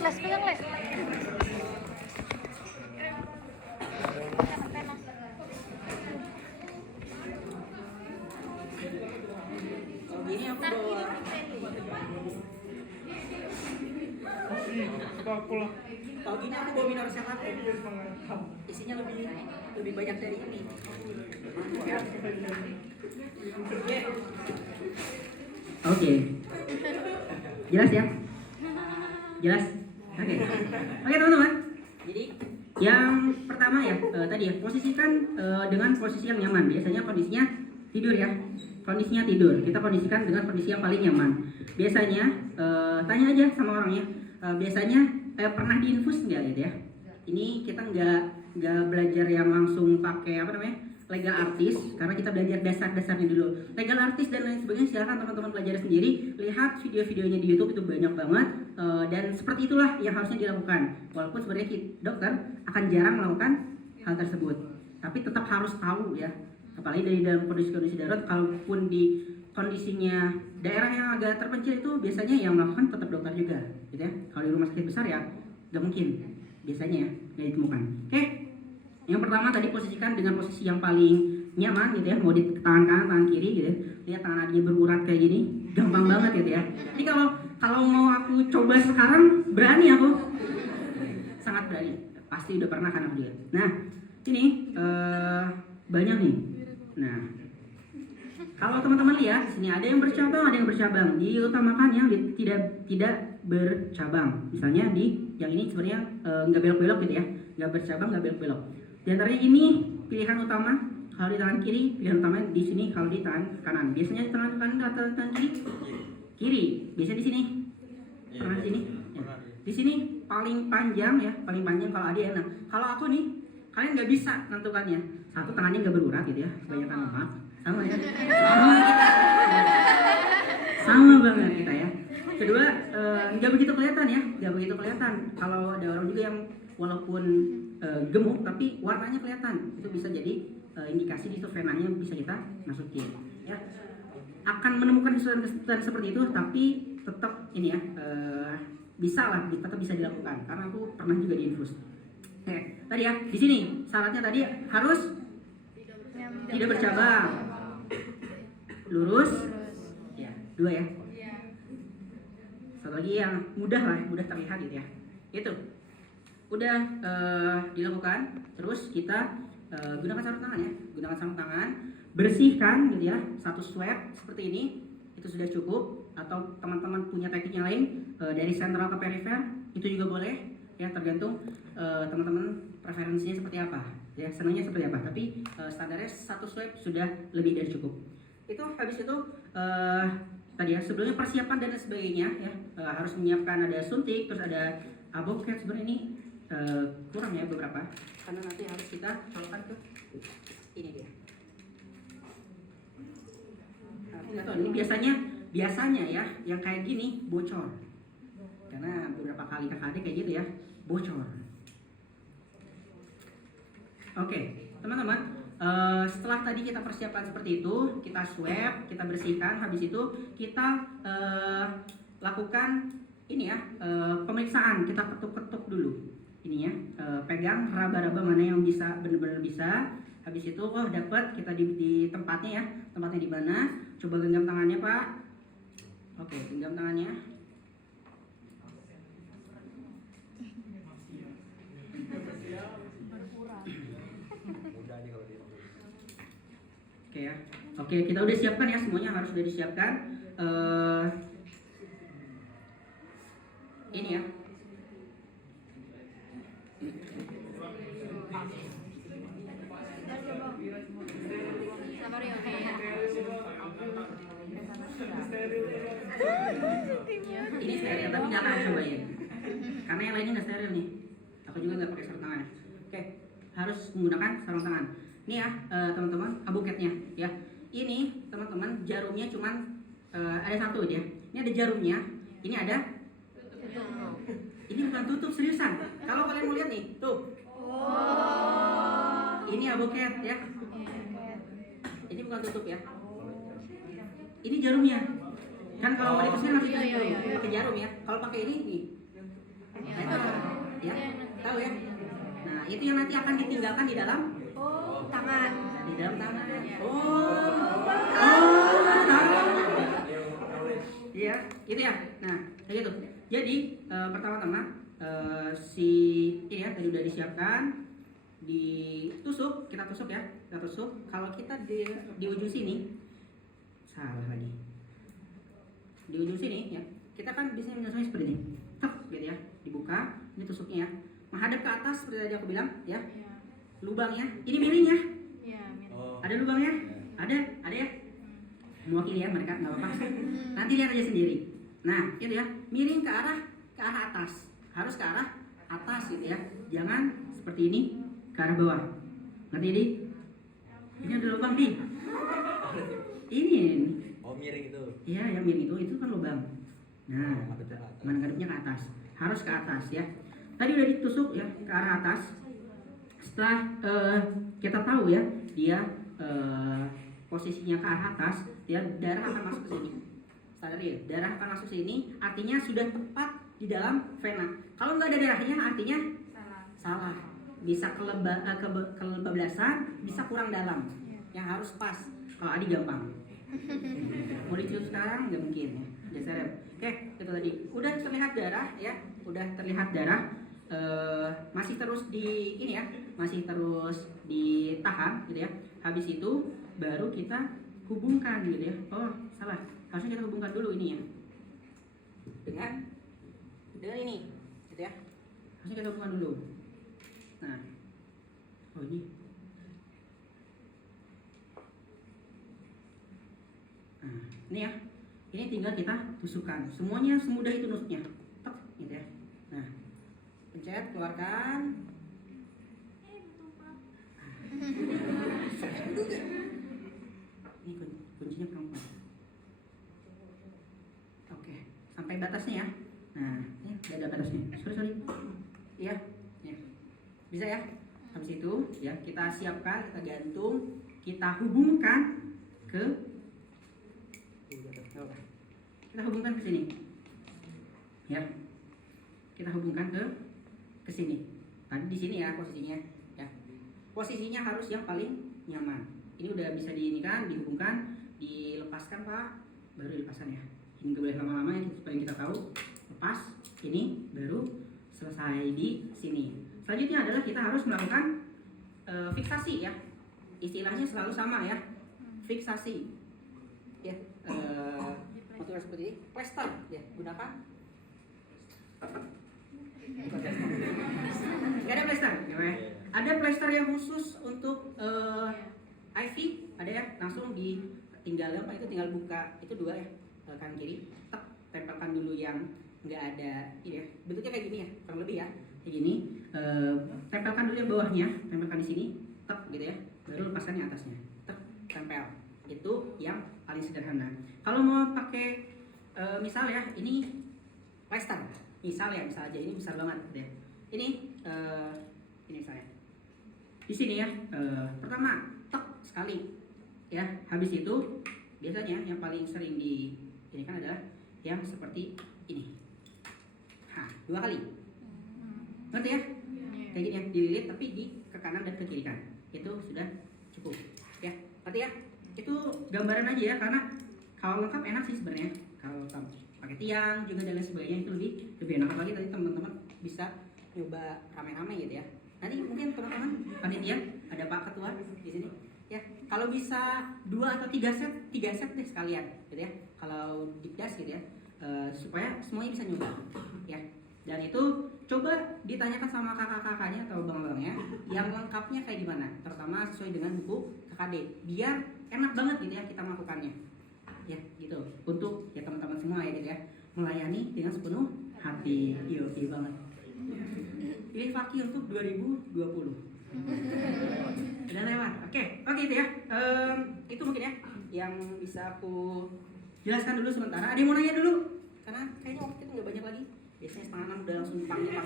Les, pegang les. Gini aku bawa kalau gini aku bawa minor set aku isinya lebih banyak dari ini ya. Oke. Jelas ya? Jelas? Oke. Oke teman-teman. Jadi yang pertama ya tadi ya posisikan dengan posisi yang nyaman. Biasanya kondisinya tidur ya. Kondisinya tidur. Kita kondisikan dengan kondisi yang paling nyaman. Biasanya tanya aja sama orangnya. Biasanya pernah diinfus nggak gitu ya? Ini kita nggak belajar yang langsung pakai apa namanya legal artis karena kita belajar dasar-dasarnya dulu. Legal artis dan lain sebagainya silahkan teman-teman belajar sendiri. Lihat video-videonya di YouTube itu banyak banget dan seperti itulah yang harusnya dilakukan. Walaupun sebenarnya dokter akan jarang melakukan hal tersebut, tapi tetap harus tahu ya. Apalagi dari dalam kondisi-kondisi darurat, kalaupun di kondisinya daerah yang agak terpencil itu biasanya yang melakukan tetap dokter juga, gitu ya. Kalau di rumah sakit besar ya nggak mungkin, biasanya ya nggak ditemukan. Oke, yang pertama tadi posisikan dengan posisi yang paling nyaman gitu ya, mau di tangan kanan, tangan kiri gitu ya. Lihat tangan adiknya berurat kayak gini, gampang banget gitu ya. Ini kalau mau aku coba sekarang berani aku, sangat berani, pasti udah pernah kan aku juga. Nah ini banyak nih. Nah, kalau teman-teman lihat di sini ada yang bercabang, ada yang bercabang. Diutamakan yang tidak bercabang. Misalnya di yang ini sebenarnya nggak belok-belok gitu ya, nggak bercabang, nggak belok-belok. Di antaranya ini pilihan utama. Kalau di tangan kiri, pilihan utama di sini. Kalau di tangan kanan, biasanya di tangan kanan atau tangan kiri? Kiri. Biasanya di sini. Pernah di sini? Ya. Di sini paling panjang ya, paling panjang kalau ada. Nah, kalau aku nih, kalian nggak bisa nentukannya. Satu tangannya nggak berurat gitu ya, kebanyakan lemak. Sama ya, sama banget kita ya. Kedua nggak begitu kelihatan ya, nggak begitu kelihatan. Kalau ada orang juga yang walaupun gemuk tapi warnanya kelihatan, itu bisa jadi indikasi di situ venanya bisa kita masukin ya. Akan menemukan kesulitan seperti itu, tapi tetap ini ya bisa lah, tetap bisa dilakukan karena aku pernah juga diinfus. Oke, tadi ya di sini syaratnya tadi harus tidak bercabang, lurus, ya, dua ya. Satu lagi yang mudah lah, mudah terlihat gitu ya. Itu udah dilakukan, terus kita gunakan sarung tangan ya, gunakan sarung tangan, bersihkan gitu ya, satu swab seperti ini, itu sudah cukup. Atau teman-teman punya teknik yang lain dari sentral ke perifer, itu juga boleh ya, tergantung teman-teman preferensinya seperti apa ya, senangnya seperti apa, tapi standarnya satu swab sudah lebih dari cukup. Itu habis itu tadi ya sebelumnya persiapan dan sebagainya ya, harus menyiapkan ada suntik, terus ada aboket. Sebenarnya ini kurang ya beberapa, karena nanti harus kita colokkan ke ini dia. Nah, ini biasanya ya yang kayak gini bocor, karena beberapa kali KKD kayak gitu ya, bocor. Oke, teman-teman, setelah tadi kita persiapkan seperti itu, kita swab, kita bersihkan, habis itu kita lakukan ini ya, pemeriksaan. Kita ketuk-ketuk dulu ini ya, pegang raba-raba mana yang bisa, benar-benar bisa. Habis itu dapat, kita di tempatnya ya, tempatnya di mana, coba genggam tangannya Pak. Oke, genggam tangannya. Oke ya, oke kita udah siapkan ya, semuanya harus sudah disiapkan. Ini ya. Ini steril tapi jangan cobain, karena yang lainnya nggak steril nih. Aku juga nggak pakai sarung tangan. Oke, harus menggunakan sarung tangan. Ini ya teman-teman, abuketnya ya. Ini teman-teman jarumnya cuman ada satu dia. Ini ada jarumnya, ini ada. Ini bukan tutup, seriusan. Kalau kalian mau lihat nih, tuh. Ini abuket ya. Ini bukan tutup ya. Ini jarumnya. Kan kalau mau dipusingin masih pakai jarum ya. Kalau pakai ini nih. Ya, tahu ya? Nah, itu yang nanti akan ditinggalkan di dalam Tangan. di dalam tangan. Iya, gitu ya. Nah, kayak gitu. Jadi pertama-tama si ini ya tadi udah disiapkan, ditusuk, kita tusuk ya, kita tusuk. Kalau kita di ujung sini, salah lagi. Di ujung sini ya, kita kan biasanya menyusunnya seperti ini, tek, gitu ya, dibuka, ini tusuknya ya, menghadap ke atas seperti tadi aku bilang ya, lubangnya, ini miring ya, ada lubangnya, ada ya, mewakili ya mereka, nggak apa-apa, nanti lihat aja sendiri. Nah, gitu ya, miring ke arah atas, harus ke arah atas gitu ya, jangan seperti ini ke arah bawah, ngerti di? Ini ada lubang di, ini. Oh, miring itu. Iya, yang miring itu kan lubang. Nah, menghadapnya ke atas, harus ke atas ya. Tadi udah ditusuk ya ke arah atas. Setelah kita tahu ya dia posisinya ke arah atas, dia darah akan masuk ke sini. Sadar ya, darah akan masuk ke sini, artinya sudah tepat di dalam vena. Kalau nggak ada darahnya, artinya salah. Bisa kelebablasan, bisa kurang dalam. Yang harus pas. Kalau Adi gampang. Mau dicium sekarang nggak mungkin ya. Geser. Oke, itu tadi. Udah terlihat darah ya, udah terlihat darah. Masih terus di ini ya, masih terus ditahan gitu ya. Habis itu baru kita hubungkan gitu ya. Oh salah, harusnya kita hubungkan dulu ini ya dengan ini gitu ya. Harusnya kita hubungkan dulu. Nah, oh ini. Nah, ini ya, ini tinggal kita tusukkan. Semuanya semudah itu nusuknya, tek, gitu ya. Nah, pencet, keluarkan. Ini kuncinya perempuan. Oke, sampai batasnya ya. Nah, ini udah ada batasnya. Sorry. Iya, ya. Bisa ya. Habis itu ya kita siapkan, kita gantung, kita hubungkan ke kita hubungkan ke sini ya, kita hubungkan ke sini. Tadi di sini ya posisinya ya, posisinya harus yang paling nyaman. Ini udah bisa diinikan, dihubungkan, dilepaskan Pak, baru dilepaskan ya. Ini nggak boleh lama-lama ya, supaya kita tahu. Lepas ini baru selesai di sini. Selanjutnya adalah kita harus melakukan fiksasi ya, istilahnya selalu sama ya, fiksasi ya. Untuk seperti ini, plester ya, gunakan. Gak ada plester, ya. Ada plester yang khusus untuk IV, ada ya, langsung tinggal apa itu, tinggal buka itu dua ya, kanan kiri, tek, tempelkan dulu yang nggak ada, ya, bentuknya kayak gini ya, kurang lebih ya, kayak gini, tempelkan dulu yang bawahnya, tempelkan di sini, tek gitu ya, baru lepaskan yang atasnya, tek, tempel. Itu yang paling sederhana. Kalau mau pakai misal ya, ini plester, misal aja ini besar banget gitu ya. Ini misalnya di sini ya, pertama tek sekali ya, habis itu biasanya yang paling sering ini kan adalah yang seperti ini, dua kali, ngerti ya, kayak gini ya, dililit tapi ke kanan dan ke kiri kan, itu sudah cukup ya, ngerti ya. Itu gambaran aja ya, karena kalau lengkap enak sih sebenarnya, kalau pakai tiang juga dan lain sebagainya itu lebih enak. Apalagi tadi teman-teman bisa coba rame-rame gitu ya. Nanti mungkin teman-teman panitia ada Pak Ketua di sini ya, kalau bisa 2 atau 3 set deh sekalian gitu ya, kalau dikdas gitu ya, supaya semuanya bisa nyoba ya. Dan itu coba ditanyakan sama kakak-kakaknya atau bang-bangnya yang lengkapnya kayak gimana, terutama sesuai dengan buku KKD, biar enak banget gitu ya kita melakukannya ya, gitu, untuk ya teman-teman semua ya gitu ya, melayani dengan sepenuh hati. Oke banget. Ini Fakih untuk 2020 udah lewat. Oke itu ya, itu mungkin ya yang bisa aku jelaskan dulu sementara. Ada yang mau nanya dulu? Karena kayaknya waktu itu nggak banyak lagi. Biasanya 5:30 udah langsung panggil.